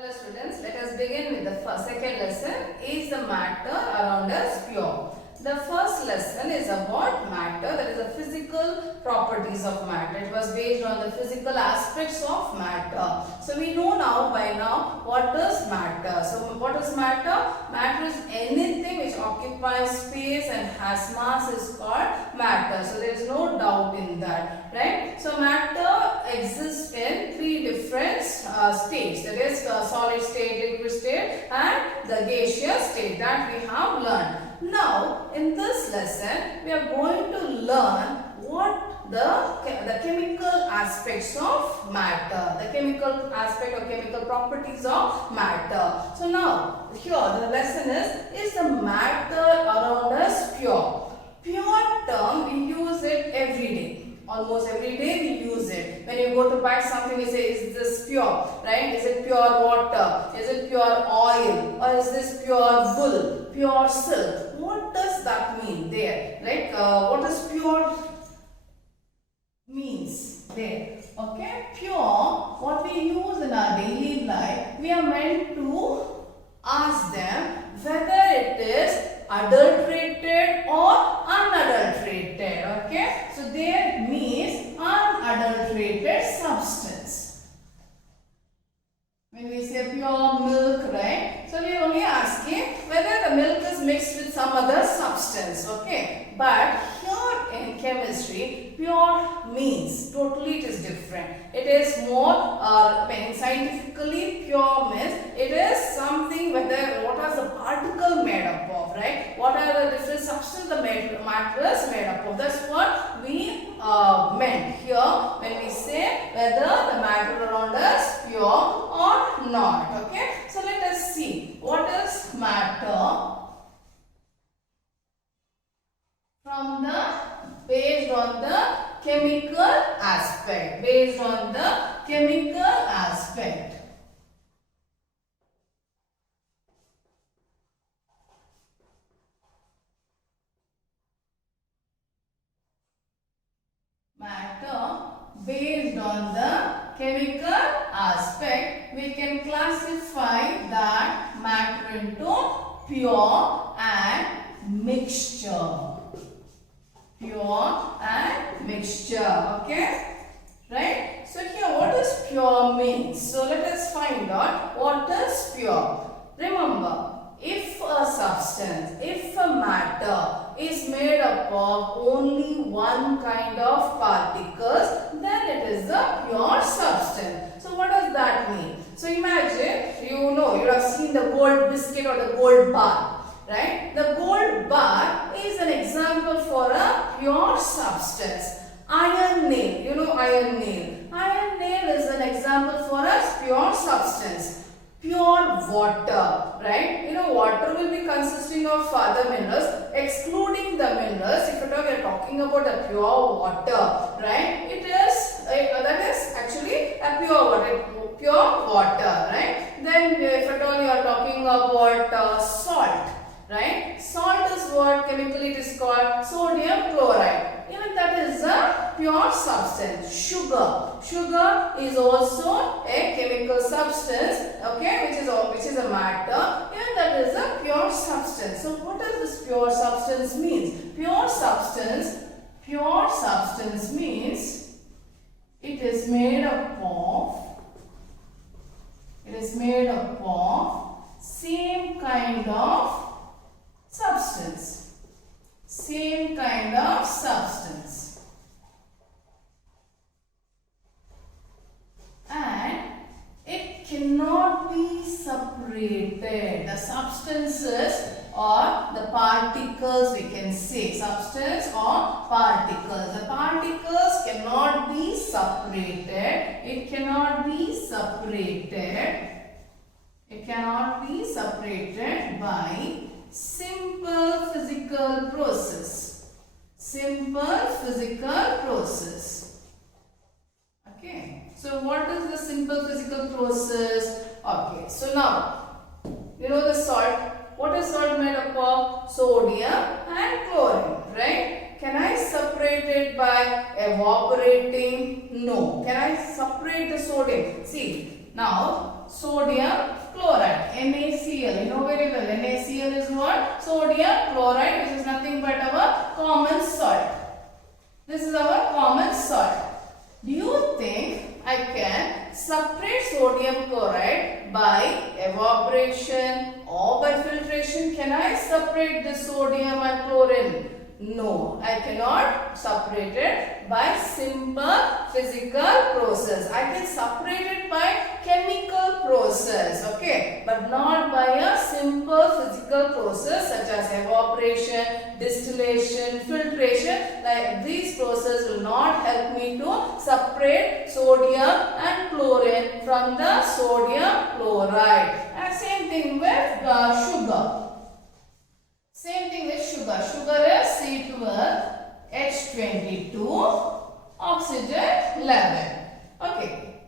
Hello students, let us begin with the second lesson. Is the matter around us pure? The first lesson is about matter, that is the physical properties of matter. It was based on the physical aspects of matter. So we know now by now what is matter. So what is matter? Matter is anything which occupies space and has mass is called matter. So there is no doubt in that, right? So matter exists in three different states, that is solid state, liquid state and the gaseous state that we have learned. Now, in this lesson, we are going to learn what the chemical aspects of matter, the chemical aspect or chemical properties of matter. So now, here the lesson is the matter around us pure? Pure term, we use it every day. Almost every day we use it. When you go to buy something, you say, is this pure? Right? Is it pure water? Is it pure oil? Or is this pure wool? Pure silk? What does that mean there? Right? What does pure means there? Okay? Pure, what we use in our daily life, we are meant to ask them whether it is adulterated or unadulterated. Okay, so there means unadulterated substance. When we say pure milk, right, so we are only asking whether the milk is mixed with some other substance. Okay, but here in chemistry, pure means totally it is different. It is more scientifically pure means it is something whether what is the particle made up of, right? What are the different substances the matter is made up of? That's what we meant here when we say whether the matter around us pure or not. Okay, so let us see what is matter from the based on the chemical aspect. Based on the chemical aspect. Matter based on the chemical aspect, we can classify that matter into pure and mixture. Pure and mixture. Okay, right? So here what does pure means? So let us find out what is pure. Remember, if a substance, if a matter is made up of only one kind of particles, then it is a pure substance. So what does that mean? So imagine, you have seen the gold biscuit or the gold bar. Right? The gold bar is an example for a pure substance. Iron nail, you know iron nail. Iron nail is an example for a pure substance. Pure water, right? You know water will be consisting of other minerals, excluding the minerals. If at all we are talking about a pure water, right? It is that is actually a pure water, right? Then if at all you are talking about salt. Right? Salt is what chemically it is called sodium chloride. Even that is a pure substance. Sugar. Sugar is also a chemical substance, okay, which is a matter. Even that is a pure substance. So what does this pure substance means? Pure substance means it is made up of same kind of substance. Same kind of substance. And it cannot be separated. The substances or the particles, we can say substance or particles. The particles cannot be separated. It cannot be separated. It cannot be separated by simple physical process. Simple physical process. Okay. So what is the simple physical process? Okay. So now, you know the salt. What is salt made up of? Sodium and chlorine, right? Can I separate it by evaporating? No. Can I separate the sodium? See, now sodium chloride, which is nothing but our common salt. This is our common salt. Do you think I can separate sodium chloride by evaporation or by filtration? Can I separate the sodium and chlorine? No, I cannot separate it by simple physical process. I can separate it by chemical process, okay, but not by a simple physical process such as evaporation, distillation, filtration. Like these processes will not help me to separate sodium and chlorine from the sodium chloride. And same thing with sugar. Same thing with sugar. Sugar is C12H22, oxygen 11. Okay.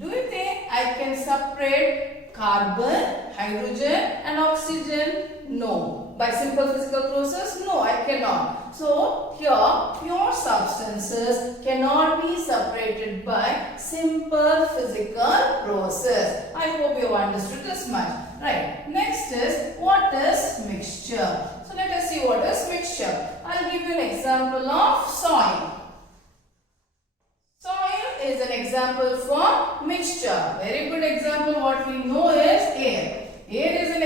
Do you think I can separate carbon, hydrogen and oxygen? No. By simple physical process? No, I cannot. So, here pure substances cannot be separated by simple physical process. I hope you have understood this much. Right. Next is, what is mixture? So, let us see what is mixture. I will give you an example of soil. Soil is an example for mixture. Very good example. What we know is air. Air is a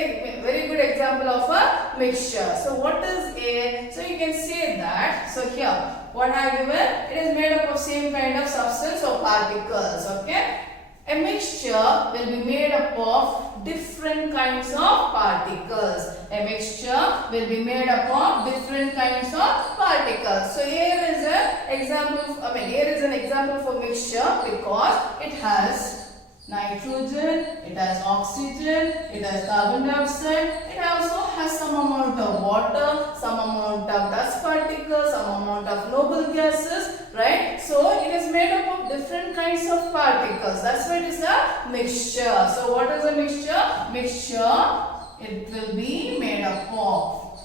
very good example of a mixture. So what is air? So you can say that. So here, what I have given, it is made up of same kind of substance or particles. Okay. A mixture will be made up of different kinds of particles. A mixture will be made up of different kinds of particles. So air is an example. Air is an example for mixture because it has nitrogen, it has oxygen, it has carbon dioxide, it also has some amount of water, some amount of dust particles, some amount of noble gases, right? So it is made up of different kinds of particles. That's why it is a mixture. So what is a mixture? Mixture, it will be made up of.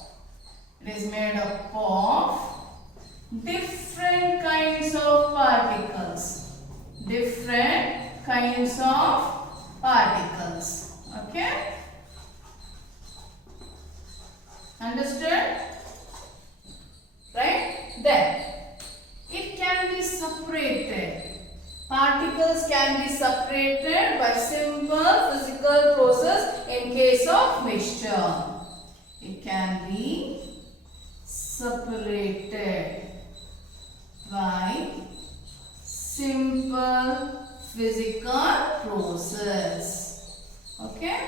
It is made up of different kinds of particles. Different kinds of particles. Okay? Understood? Right? Then it can be separated. Particles can be separated by simple physical process in case of mixture. It can be separated by simple physical process. Okay?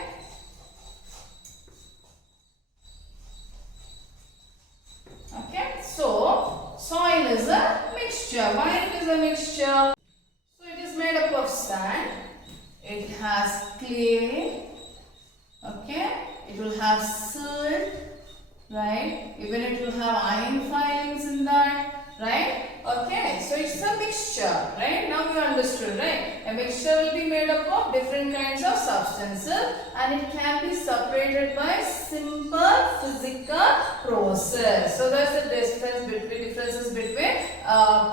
Okay, so soil is a mixture. Why it is a mixture? So it is made up of sand. It has clay. Okay, it will have silt, right? Even it will have iron filings in that, right? Okay, so it's a mixture, right? Now you understood, right? A mixture will be made up of different kinds of substances and it can be separated by simple physical process. So that's the differences between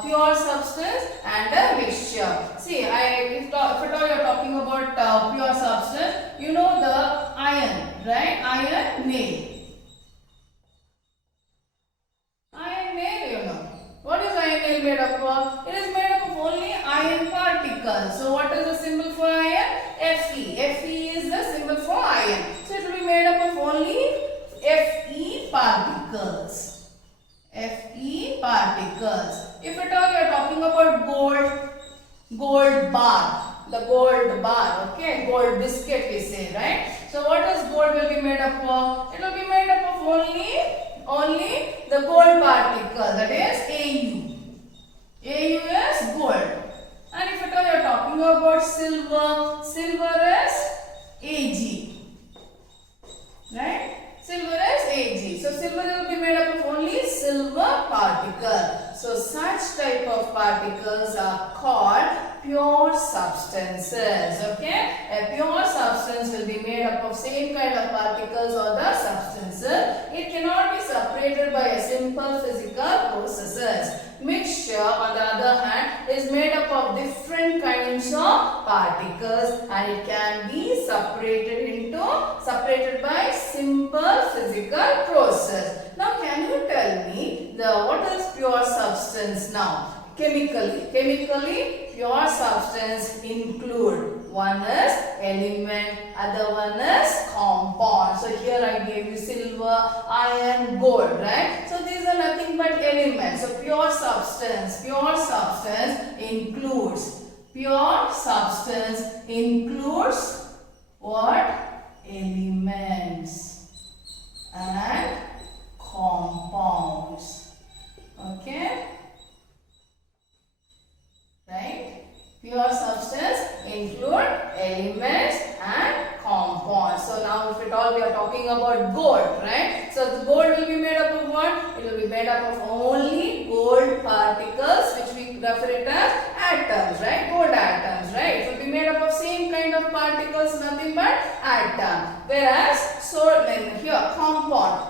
pure substance and a mixture. See, if at all you are talking about pure substance, you know the iron, right? Iron nail. What is iron nail made up of? It is made up of only iron particles. So what is the symbol for iron? Fe. Fe is the symbol for iron. So it will be made up of only Fe particles. Fe particles. If at all you are talking about gold bar. The gold bar, okay? Gold biscuit we say, right? So what is gold will be made up of? It will be made up of only the gold particle, that is Au. Au is gold. And if at all you are talking about silver, silver is Ag. Right? Silver is Ag. So silver will be made up of only silver particle. So such type of particles are called pure substances. Okay? A pure substance will be made up of same kind of particles or the substances. It cannot be separated by a simple physical processes. Mixture, on the other hand, is made up of different kinds of particles and it can be separated by simple physical process. Now can you tell me what is pure substance now? Chemically, pure substance include one is element, other one is compound. So here I gave you silver, iron, gold, right? So these are nothing but elements. So pure substance includes what? Elements and compounds. Okay? Right? Pure substance include elements and compounds. So now if at all we are talking about gold, right? So the gold will be made up of what? It will be made up of only gold particles, which we refer it as atoms, right? Gold atoms, right? It will be made up of same kind of particles, nothing but atom. Whereas so here compound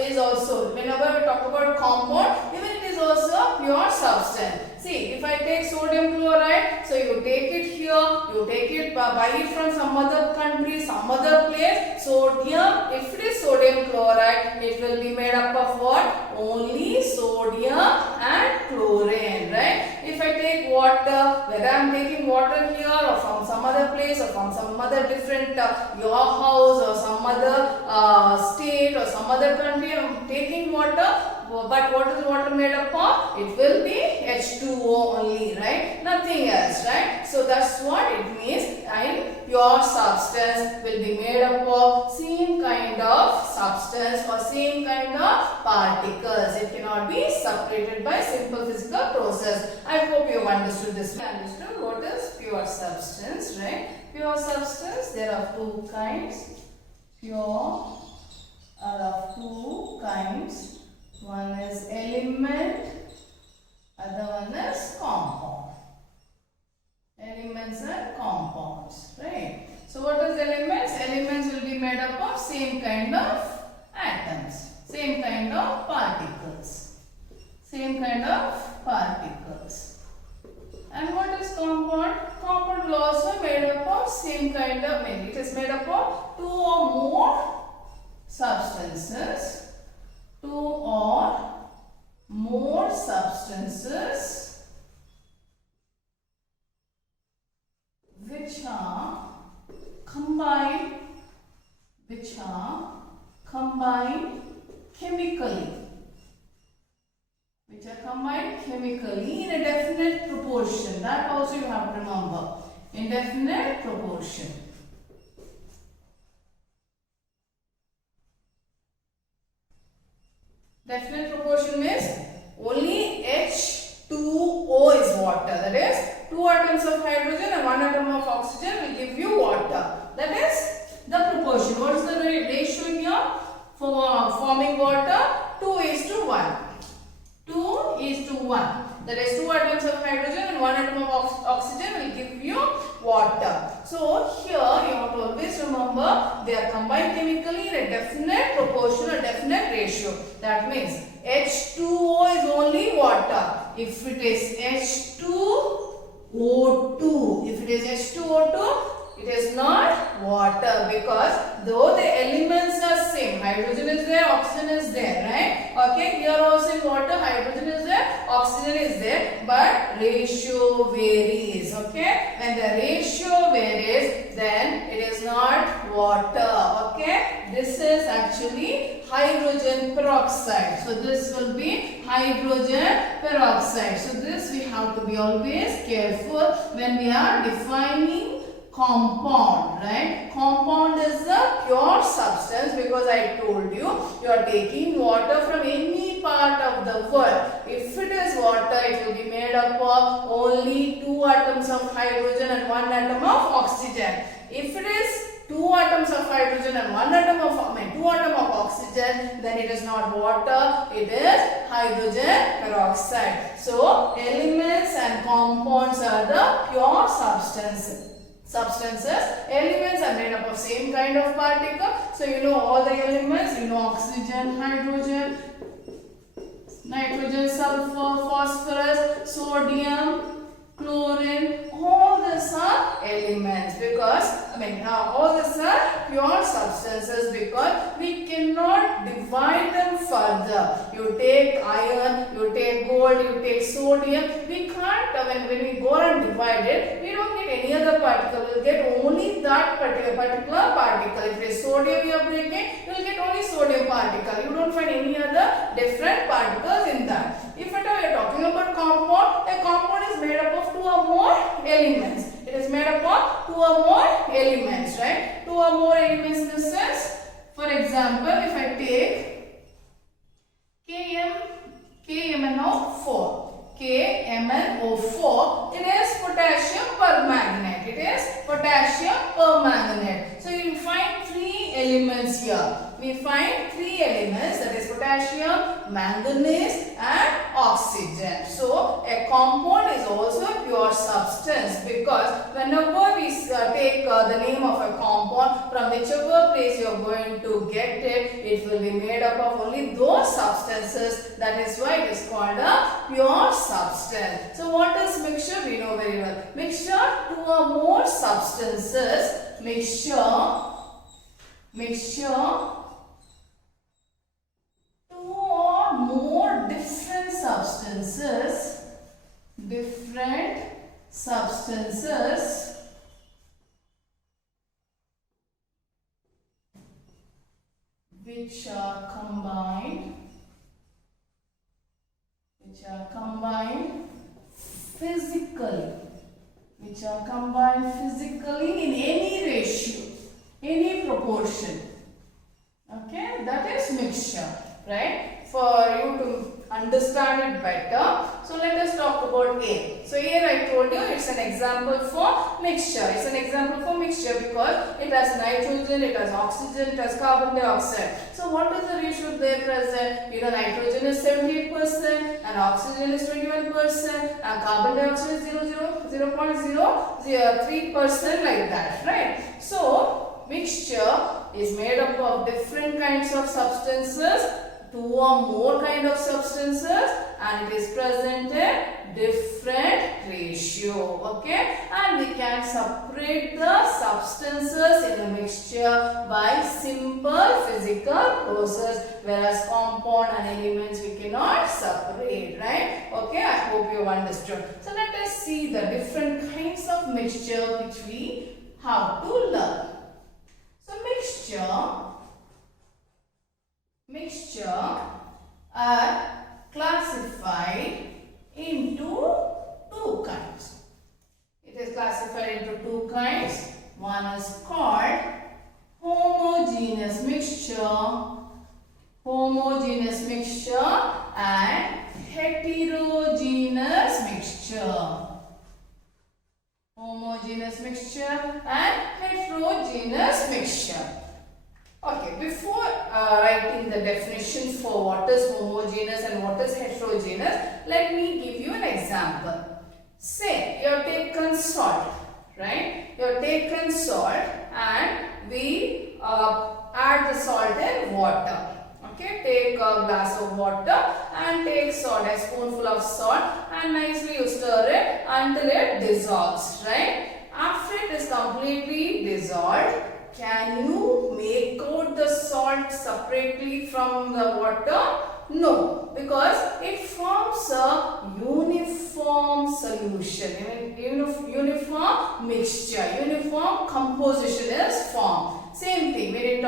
is also, whenever we talk about compound, even it is also pure substance. See, if I take sodium chloride, so you take it here, you take it, buy it from some other country, some other place. Sodium, if it is sodium chloride, it will be made up of what? Only sodium and chlorine, right? If I take water, whether I am taking water here or from some other place or from some other different, your house or some other state or some other country, I am taking water. But what is water made up of? It will be H2O only, right? Nothing else, right? So that's what it means. And pure substance will be made up of same kind of substance or same kind of particles. It cannot be separated by simple physical process. I hope you have understood this. Understood what is pure substance, right? Pure substance, there are two kinds. Pure are of two kinds. One is element, other one is compound. Elements and compounds, right? So what is elements? Elements will be made up of same kind of atoms, same kind of particles. Same kind of particles. And what is compound? Compound will also made up of same kind of, it is made up of two or more substances. Two or more substances which are combined chemically. Which are combined chemically in a definite proportion. That also you have to remember. In definite proportion. Definite proportion means only H2O is water. That is, 2 atoms of hydrogen and 1 atom of oxygen will give you water. That is the proportion. What is the ratio here for forming water? 2:1. 2:1. That is, 2 atoms of hydrogen and 1 atom of oxygen will give you water. So here you have to always remember they are combined chemically in a definite proportion, a definite ratio. That means H2O is only water. If it is H2O2, it is not water, because though the elements are same, hydrogen is there, oxygen is there, right? Okay, here also in water, hydrogen is there, oxygen is there, but ratio varies. Okay, when the ratio varies, then it is not water. Okay, this is actually hydrogen peroxide. So this will be hydrogen peroxide. So this we have to be always careful when we are defining compound, right? Compound is the pure substance, because I told you, you are taking water from any part of the world. If it is water, it will be made up of only 2 atoms of hydrogen and 1 atom of oxygen. If it is 2 atoms of hydrogen and 2 atom of oxygen, then it is not water, it is hydrogen peroxide. So elements and compounds are the pure substances. Elements are made up of same kind of particle. So you know all the elements, you know oxygen, hydrogen, nitrogen, sulfur, phosphorus, sodium, chlorine, all these are elements because all these are pure substances because we cannot divide them further. You take iron, you take gold, you take sodium. We can't, when we go and divide it, we don't get any other particle. We'll get only that particular particle. If it is sodium you are breaking, you will get only sodium particle. You don't find any other different particles in that. If at all we are talking about compound, a compound is made up of two or more elements. It is made up of two or more elements, right? Two or more elements in the sense, for example, if I take KMnO4. KMnO4, it is potassium permanganate. It is potassium permanganate. So you find three elements here. We find three elements, that is potassium, manganese and oxygen. So a compound is also a pure substance because whenever we take the name of a compound, from whichever place you are going to get it, it will be made up of only those substances. That is why it is called a pure substance. So what is mixture? We know very well. Mixture, two or more substances. Mixture, two or more different substances, which are combined physically in any ratio, any proportion. Okay, that is mixture, right? For you to understand it better, so let us talk about air. So here I told you it's an example for mixture. It's an example for mixture because it has nitrogen, it has oxygen, it has carbon dioxide. So what is the ratio there present? You know, nitrogen is 78% and oxygen is 21% and carbon dioxide is 0.003% like that, right? So mixture is made up of different kinds of substances, two or more kind of substances, and it is present in different ratio. Okay, and we can separate the substances in a mixture by simple physical process, whereas compound and elements we cannot separate, right? Okay, I hope you understood. So let us see the different kinds of mixture which we have to learn. So mixture are classified into two kinds. It is classified into two kinds. One is called homogeneous mixture and heterogeneous mixture. Homogeneous mixture and heterogeneous mixture. Okay, before writing the definitions for what is homogeneous and what is heterogeneous, let me give you an example. Say you have taken salt, right? You have taken salt and we add the salt in water. Okay, take a glass of water and take salt, a spoonful of salt, and nicely you stir it until it dissolves, right? After it is completely dissolved, can you make out the salt separately from the water? No, because it forms a uniform solution, uniform mixture, uniform composition is formed. Same thing, when you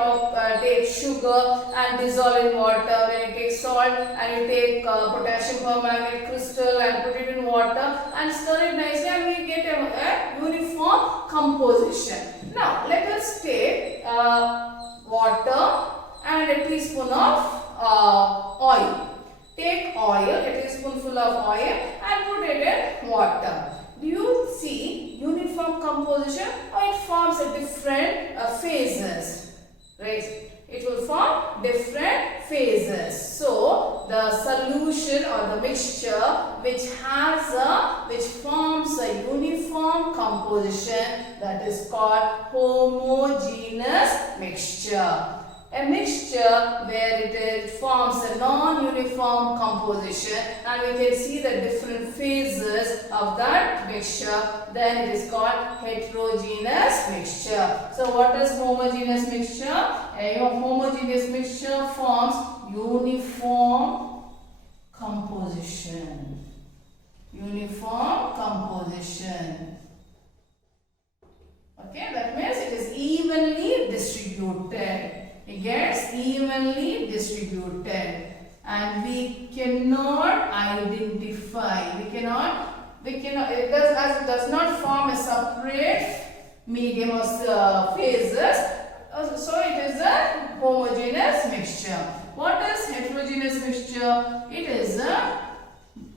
take sugar and dissolve in water, when you take salt and you take potassium permanganate crystal and put it in water and stir it nicely, and we get a uniform composition. Now let us take water and a teaspoon of oil. Take oil, a teaspoonful of oil, and put it in water. Do you see uniform composition, or it forms a different phases? Right? It will form different phases. So the solution or the mixture which forms a uniform composition, that is called homogeneous mixture. A mixture where it forms a non-uniform composition, and we can see the different phases of that mixture. Then it is called heterogeneous mixture. So what is homogeneous mixture? A homogeneous mixture forms uniform composition. Uniform composition. Okay, that means it is evenly distributed. It gets evenly distributed, and we cannot identify. It does not form a separate medium or phases. So it is a homogeneous mixture. What is heterogeneous mixture?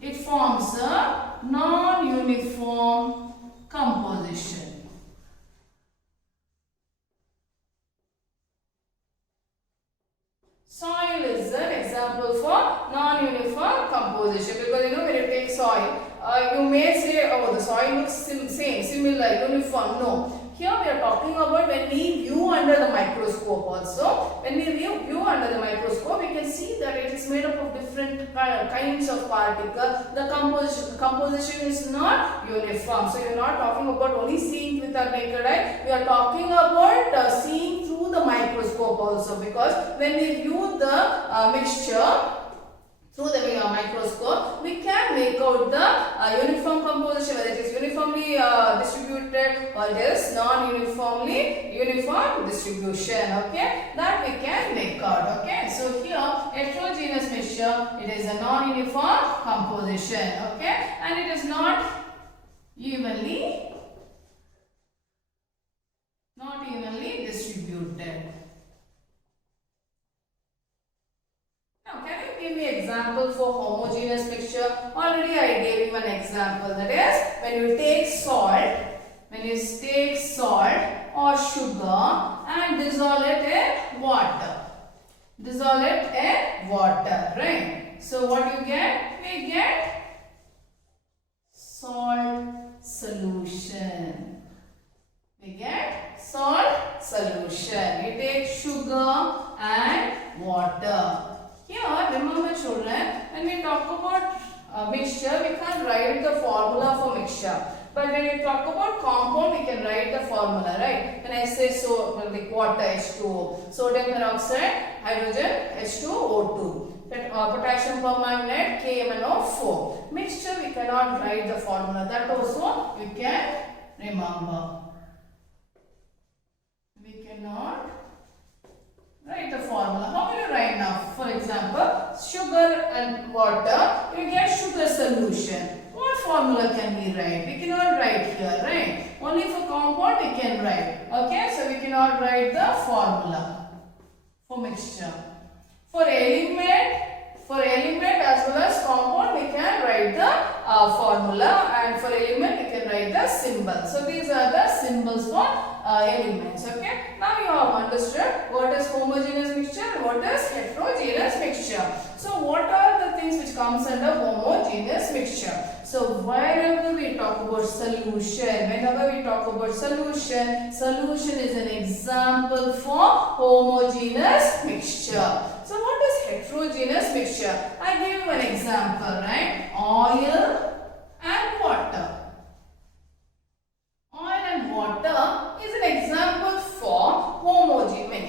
It forms a non-uniform composition. Soil is an example for non-uniform composition, because when you take soil, you may say, oh, the soil looks similar, uniform. No. Here we are talking about when we view under the microscope also. When we view under the microscope, we can see that it is made up of different kinds of particles. The composition is not uniform. So, you are not talking about only seeing with our naked eye. We are talking about seeing through the microscope also, because when we view the mixture through the microscope, we can make out the uniform composition, whether it is uniformly distributed or it is uniform distribution. Okay, that we can make out. Okay, so here heterogeneous mixture, it is a non-uniform composition. Okay, and it is not evenly distributed. Now, can you give me example for homogeneous mixture? Already I gave you an example. That is, when you take salt or sugar and dissolve it in water. Right? So what you get? We get salt solution. We take sugar and water. Here, remember children, when we talk about mixture, we can't write the formula for mixture. But when we talk about compound, we can write the formula, right? When I say so, like water H2O, sodium peroxide, hydrogen H2O2, potassium permanganate KMnO4. Mixture, we cannot write the formula. That also you can remember. We cannot write the formula. How will you write now? For example, sugar and water, you get sugar solution. What formula can we write? We cannot write here, right? Only for compound we can write. Okay, so we cannot write the formula for mixture. For element as well as compound, we can write the formula, and for element we can write the symbol. So these are the symbols for elements. Okay. Now you have understood what is homogeneous mixture and what is heterogeneous mixture. So what are the things which comes under homogeneous mixture? So whenever we talk about solution, solution is an example for homogeneous mixture. So what is heterogeneous mixture? I give you an example, right? Oil and water. Oil and water is an example for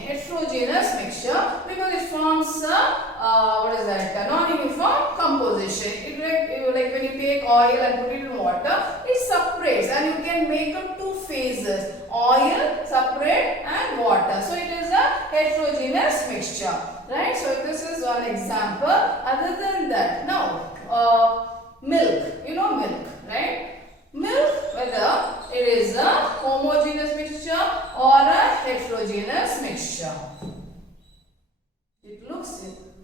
heterogeneous mixture, because it forms a non-uniform composition. Like when you take oil and put it in water, it separates, and you can make up two phases: oil separate and water. So it is a heterogeneous mixture, right? So this is one example. Other than that, now milk. You know milk, right? Milk, whether it is a homogeneous mixture or a heterogeneous mixture.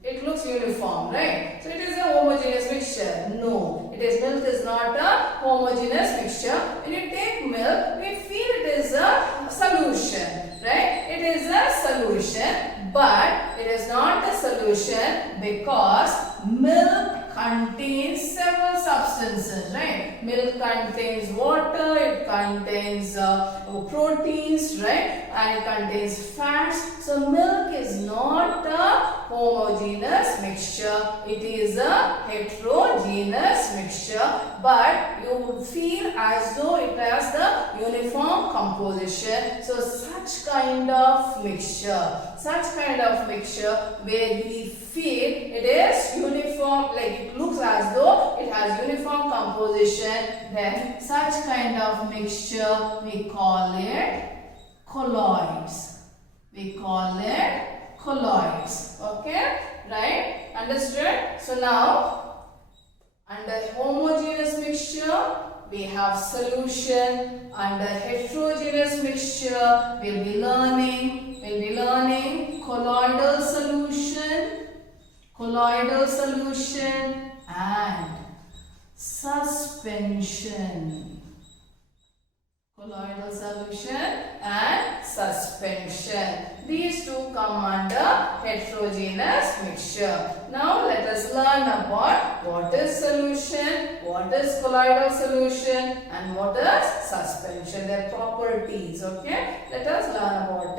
It looks uniform, right? So it is a homogeneous mixture. No, milk is not a homogeneous mixture. When you take milk, we feel it is a solution, right? It is a solution, but it is not a solution because milk contains several substances, right? Milk contains water, it contains proteins, right? And it contains fats. So milk is not a homogeneous mixture. It is a heterogeneous mixture. But you would feel as though it has the uniform composition. So such kind of mixture where we feel it is uniform, like it looks as though it has uniform composition, then such kind of mixture we call it colloids. Okay, right? Understood? So now, under homogeneous mixture we have solution. Under heterogeneous mixture we'll be learning colloidal solution and suspension. Colloidal solution and suspension. These two come under heterogeneous mixture. Now let us learn about what is solution, what is colloidal solution and what is suspension, their properties. Okay, let us learn